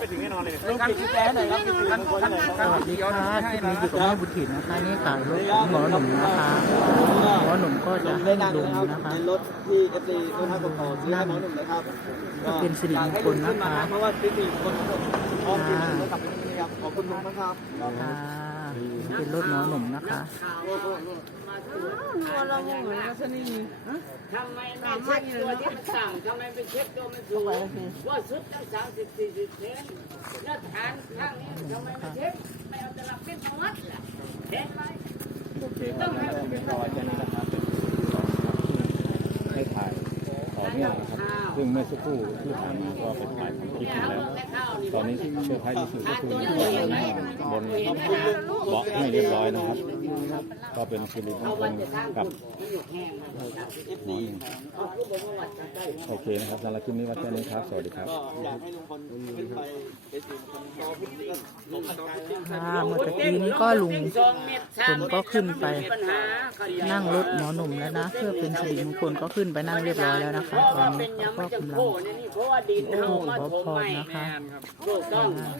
ไปถึงแน่นอนเลยลูกปิดแจ๊หน่อยครับปิดกันคนหน่อยสวัสดีค่ะคลิปนี้อยู่กับแม่บุญถิ่นนะคะนี่ขายรถของหมอหนุ่มนะคะหมอหนุ่มก็จะได้ให้ดังลุงนะครับนะคะเป็นรถที่เอฟซีต้นท่ากบกซื้อให้หมอหนุ่มนะครับก็เป็นสิริมงคลนะคะเพราะว่าเป็นสิริมงคลของผมพร้อมที่จะขับรถนี้ครับขอบคุณลุงนะครับค่ะ เป็นรถหมอหนุ่มนะคะทำไมไม่เช็คตัวที่มันสั่งทำไมไปเช็คตัวมันถูกว่าสุดตั้งสามสิบสี่สิบเซนแล้วฐานข้างนี้ทำไมไม่เช็คไม่เอาตลับเป็นมาวัดล่ะเห็นไหมโอเคครับแล้วก็เป็นรอยแค่นี้นะครับให้ถ่ายต่อ เนื่องนะครับ ซึ่งเมื่อสักครู่ที่ผ่านมาก็เป็นถ่ายของคลิปเนี่ที่เอาแล้ว ตอนนี้เซอร์ไพรส์ที่สุดก็คือบนเบาะให้เรียบร้อยนะครับ ก็เป็นสิริมงคลกับมันอยู่แห้งมันสามสิบเอเอาผู้บริวัติใกล้โอเคนะครับสำหรับคลิปนี้ไว้แค่นี้ครับ สวัสดีครับ ก็อยากให้ลุงพลขึ้นไปเป็นสิริมงคลรอพุทธก็ลงมาต่อพุทธ ค่ะเมื่อตะกี้นี้ก็ลุงสองเมตรสามคนก็ขึ้นไปนั่งรถหมอหนุ่มแล้วนะ เพื่อเป็นสิริมงคลก็ขึ้นไปนั่งเรียบร้อยแล้วนะคะตอนนี้ก็กำลังโอ้เฮามาขอพรนะคะ